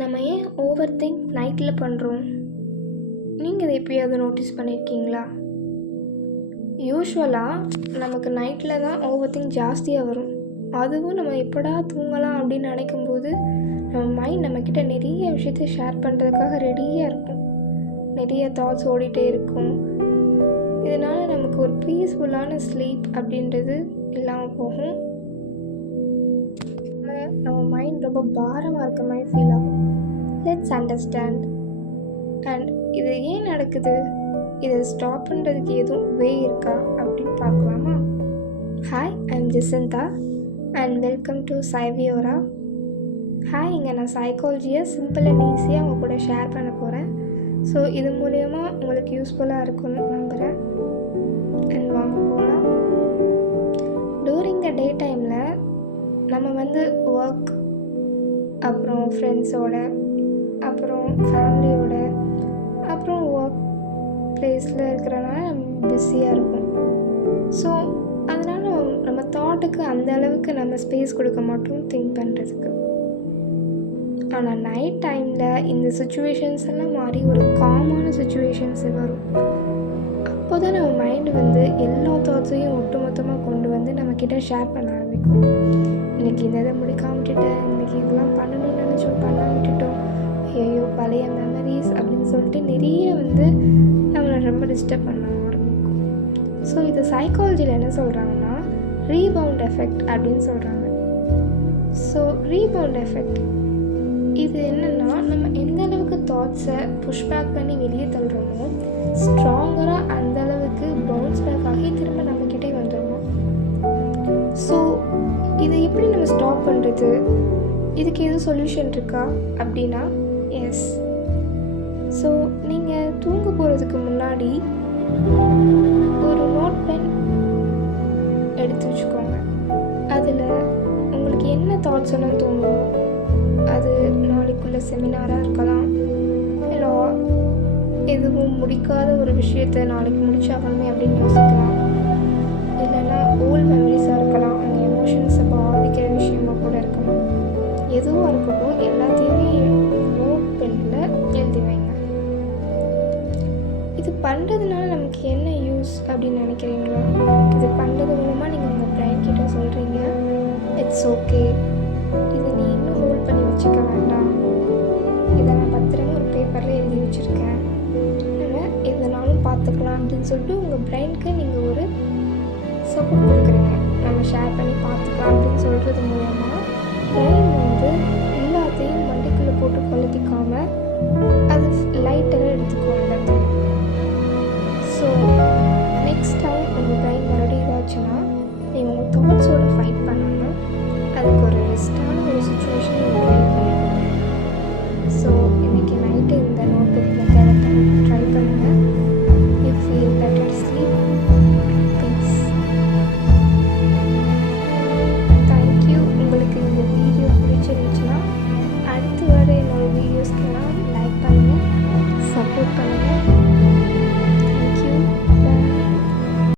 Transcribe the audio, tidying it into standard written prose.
நம்ம ஏன் over think நைட்டில் பண்ணுறோம்? நீங்கள் இதை எப்பயாவது நோட்டீஸ் பண்ணியிருக்கீங்களா? யூஸ்வலாக நமக்கு நைட்டில் தான் ஓவர் திங்க் ஜாஸ்தியாக வரும். அதுவும் நம்ம எப்படா தூங்கலாம் அப்படின்னு நினைக்கும்போது நம்ம மைண்ட் நம்மக்கிட்ட நிறைய விஷயத்த ஷேர் பண்ணுறதுக்காக ரெடியாக இருக்கும். நிறைய தாட்ஸ் ஓடிட்டே இருக்கும். இதனால் நமக்கு ஒரு பீஸ்ஃபுல்லான ஸ்லீப் அப்படின்றது இல்லாமல் போகும். நம்ம மைண்ட் ரொம்ப பாரமாக இருக்க மாதிரி ஃபீல் ஆகும். Let's understand. அண்ட் இது ஏன் நடக்குது? இதை ஸ்டாப் பண்ணுறதுக்கு எதுவும் வே இருக்கா அப்படின்னு பார்க்கலாமா? Hi, I'm Jacintha and welcome to சைவியோரா. ஹாய், இங்கே நான் சைக்காலஜியை சிம்பிள் அண்ட் ஈஸியாக உங்கள் கூட ஷேர் பண்ண போகிறேன். ஸோ இது மூலயமா உங்களுக்கு யூஸ்ஃபுல்லாக இருக்கும்னு நம்புகிறேன். அண்ட் வாங்க போகலாம். டூரிங் த டே டைமில் நம்ம ஒர்க், அப்புறம் ஃப்ரெண்ட்ஸோட, அப்புறம் ஃபேமிலியோட, அப்புறம் ஒர்க் ப்ளேஸில் இருக்கிறனால நம்ம பிஸியாக இருக்கும். ஸோ அதனால் நம்ம தாட்டுக்கு அந்த அளவுக்கு நம்ம ஸ்பேஸ் கொடுக்க மாட்டோம் திங்க் பண்ணுறதுக்கு. ஆனால் நைட் டைமில் இந்த சுச்சுவேஷன்ஸ் எல்லாம் மாறி ஒரு காமான சுச்சுவேஷன்ஸ் வரும். அப்போ தான் நம்ம மைண்டு எல்லா தாட்ஸையும் ஒட்டுமொத்தமாக கொண்டு நம்மக்கிட்ட ஷேர் பண்ண ஆரம்பிக்கும். இன்றைக்கி இதை முடிக்காம விட்டுட்டேன், இன்றைக்கி இதெல்லாம் பண்ணணும்னு நினச்சோம் பண்ணாமல் விட்டுட்டோம், ஐயோ பழைய மெமரிஸ் அப்படின்னு சொல்லிட்டு நிறைய நம்மளை ரொம்ப டிஸ்டர்ப் பண்ண ஆரம்பிக்கும். ஸோ இது சைக்காலஜியில் என்ன சொல்கிறாங்கன்னா ரீபவுண்ட் எஃபெக்ட் அப்படின்னு சொல்கிறாங்க. ஸோ ரீபவுண்ட் எஃபெக்ட் இது என்னென்னா, நம்ம எந்த அளவுக்கு தாட்ஸை புஷ்பேக் பண்ணி வெளியே தள்ளுறோமோ ஸ்ட்ராங்கராக அந்த அளவுக்கு பவுன்ஸ் பேக் ஆகி திரும்ப நம்மக்கிட்டே வந்துடணும். ஸோ இதை எப்படி நம்ம ஸ்டாப் பண்ணுறது? இதுக்கு எதுவும் சொல்யூஷன் இருக்கா அப்படின்னா எஸ். ஸோ நீங்கள் தூங்க போகிறதுக்கு முன்னாடி ஒரு நோட் பென் எடுத்து வச்சுக்கோங்க. அதில் உங்களுக்கு என்ன தாட்ஸ் எல்லாம் தோணும், அது நாளைக்குள்ள செமினாராக இருக்கலாம், இல்லை எதுவும் முடிக்காத ஒரு விஷயத்தை நாளைக்கு முடிச்சாகணுமே அப்படின்னு யோசிக்கலாம், இல்லைன்னா ஓல்ட் மெமரிஸாக இருக்கலாம், அந்த எமோஷன்ஸை பாதிக்கிற விஷயமாக கூட இருக்கலாம். எதுவாக இருக்கட்டும் எல்லாத்தையுமே நோட் பெனில் எழுதி வைங்க. இது பண்ணுறதுனால நமக்கு என்ன யூஸ் அப்படின்னு நினைக்கிறீங்களா? இது பண்ணுறது மூலமாக நீங்கள் உங்கள் பிரைன் கிட்ட சொல்கிறீங்க, இட்ஸ் ஓகே, இதை நீ இன்னும் ஹோல்ட் பண்ணி வச்சுக்க வேண்டாம், இதை நான் பத்திரமா ஒரு பேப்பரில் எழுதி வச்சுருக்கேன், நம்ம எதனாலும் பார்த்துக்கலாம் அப்படின்னு சொல்லிட்டு உங்கள் பிரைனுக்கு நீங்கள் ஒரு சப்போர்ட் கொடுக்குறீங்க. நம்ம ஷேர் பண்ணி பார்த்துக்கலாம் அப்படின்னு சொல்கிறது மூலமாக பிரைன் எல்லாத்தையும் வண்டிக்குள்ளே போட்டு கொளுத்திக்காமல் அது லைட்டராக எடுத்துக்குவோம் எல்லாத்தையும்.